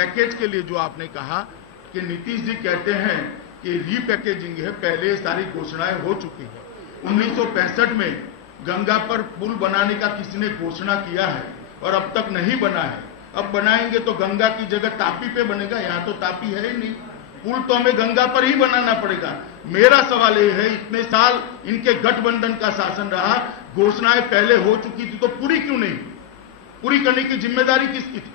Package के लिए जो आपने कहा कि नीतीश जी कहते हैं कि रीपैकेजिंग है, पहले सारी घोषणाएं हो चुकी है। 1965 में गंगा पर पुल बनाने का किसी ने घोषणा किया है और अब तक नहीं बना है। अब बनाएंगे तो गंगा की जगह तापी पे बनेगा, यहाँ तो तापी है ही नहीं। पुल तो हमें गंगा पर ही बनाना पड़ेगा। मेरा सवाल ये है, इतने साल इनके गठबंधन का शासन रहा, घोषणाएं पहले हो चुकी थी तो पूरी क्यों नहीं? पूरी करने की जिम्मेदारी किसकी थी?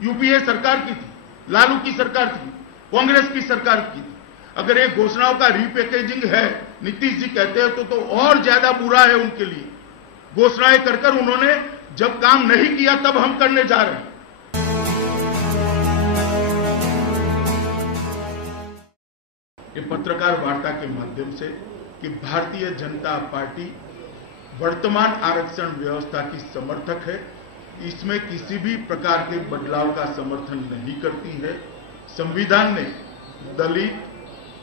यूपीए सरकार की थी, लालू की सरकार थी, कांग्रेस की सरकार की थी। अगर ये घोषणाओं का रीपैकेजिंग है, नीतीश जी कहते हैं तो और ज्यादा बुरा है उनके लिए। घोषणाएं कर कर उन्होंने जब काम नहीं किया तब हम करने जा रहे हैं। ये पत्रकार वार्ता के माध्यम से कि भारतीय जनता पार्टी वर्तमान आरक्षण व्यवस्था की समर्थक है, इसमें किसी भी प्रकार के बदलाव का समर्थन नहीं करती है। संविधान ने दलित,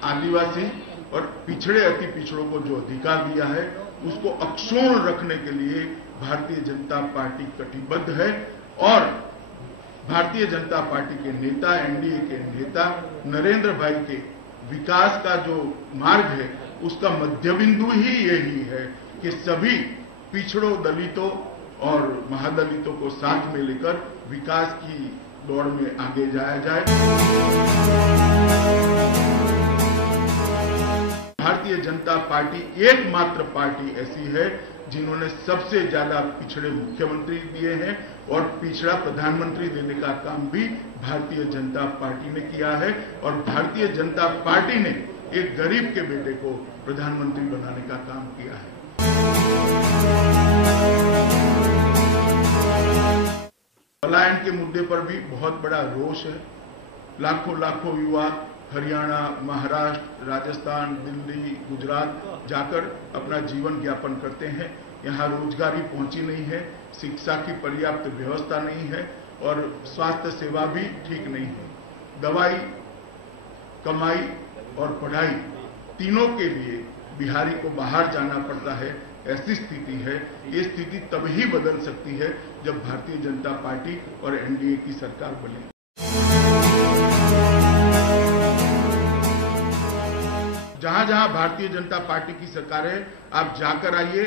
आदिवासी और पिछड़े अति पिछड़ों को जो अधिकार दिया है उसको अक्षुण्ण रखने के लिए भारतीय जनता पार्टी कटिबद्ध है। और भारतीय जनता पार्टी के नेता, एनडीए के नेता नरेंद्र भाई के विकास का जो मार्ग है उसका मध्य बिंदु ही यही है कि सभी पिछड़ों, दलितों और महादलितों को साथ में लेकर विकास की दौड़ में आगे जाया जाए। भारतीय जनता पार्टी एकमात्र पार्टी ऐसी है जिन्होंने सबसे ज्यादा पिछड़े मुख्यमंत्री दिए हैं और पिछड़ा प्रधानमंत्री देने का काम भी भारतीय जनता पार्टी ने किया है। और भारतीय जनता पार्टी ने एक गरीब के बेटे को प्रधानमंत्री बनाने का काम किया है। पलायन के मुद्दे पर भी बहुत बड़ा रोष है। लाखों लाखों युवा हरियाणा, महाराष्ट्र, राजस्थान, दिल्ली, गुजरात जाकर अपना जीवन यापन करते हैं। यहाँ रोजगारी पहुंची नहीं है, शिक्षा की पर्याप्त व्यवस्था नहीं है और स्वास्थ्य सेवा भी ठीक नहीं है। दवाई, कमाई और पढ़ाई तीनों के लिए बिहारी को बाहर जाना पड़ता है। ऐसी स्थिति है। ये स्थिति तभी बदल सकती है जब भारतीय जनता पार्टी और एनडीए की सरकार बने। जहां जहां भारतीय जनता पार्टी की सरकार है, आप जाकर आइए।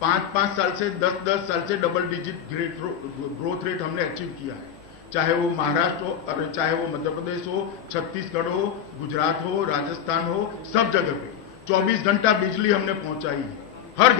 5-5 साल से, 10-10 साल से डबल डिजिट ग्रोथ रेट हमने अचीव किया है। चाहे वो महाराष्ट्र हो, और चाहे वो मध्य प्रदेश हो, छत्तीसगढ़ हो, गुजरात हो, राजस्थान हो, सब जगह पे 24 घंटा बिजली हमने पहुंचाई है। हर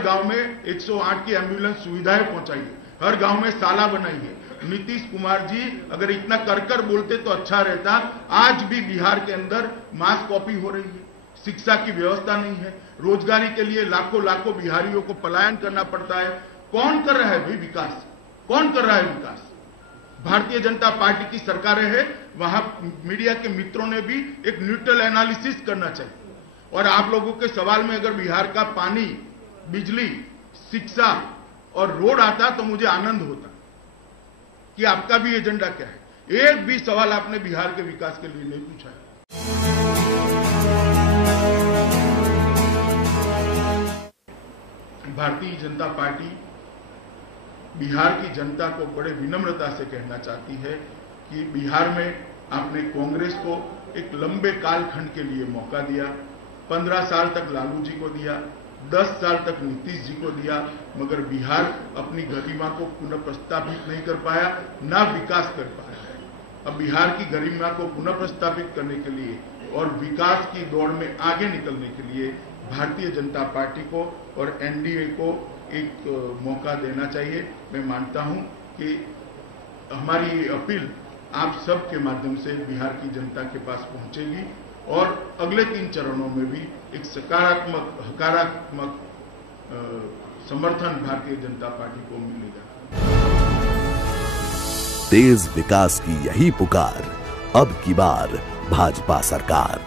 गांव में 108 की एम्बुलेंस सुविधाएं पहुंचाई है। हर गांव में साला बनाई है। नीतीश कुमार जी अगर इतना कर बोलते तो अच्छा रहता। आज भी बिहार के अंदर मास कॉपी हो रही है, शिक्षा की व्यवस्था नहीं है, रोजगारी के लिए लाखों लाखों बिहारियों को पलायन करना पड़ता है। कौन कर रहा है भाई विकास? कौन कर रहा है विकास? भारतीय जनता पार्टी की सरकारें हैं। वहां मीडिया के मित्रों ने भी एक न्यूट्रल एनालिसिस करना चाहिए। और आप लोगों के सवाल में अगर बिहार का पानी, बिजली, शिक्षा और रोड आता तो मुझे आनंद होता कि आपका भी एजेंडा क्या है। एक भी सवाल आपने बिहार के विकास के लिए नहीं पूछा है। भारतीय जनता पार्टी बिहार की जनता को बड़े विनम्रता से कहना चाहती है कि बिहार में आपने कांग्रेस को एक लंबे कालखंड के लिए मौका दिया। 15 साल तक लालू जी को दिया, 10 साल तक नीतीश जी को दिया, मगर बिहार अपनी गरिमा को पुनः प्रस्तापित नहीं कर पाया, ना विकास कर पाया है। अब बिहार की गरिमा को पुनः प्रस्तापित करने के लिए और विकास की दौड़ में आगे निकलने के लिए भारतीय जनता पार्टी को और एनडीए को एक मौका देना चाहिए। मैं मानता हूं कि हमारी अपील आप सब के माध्यम से बिहार की जनता के पास पहुंचेगी और अगले 3 चरणों में भी एक हकारात्मक समर्थन भारतीय जनता पार्टी को मिलेगा। तेज विकास की यही पुकार, अब की बार भाजपा सरकार।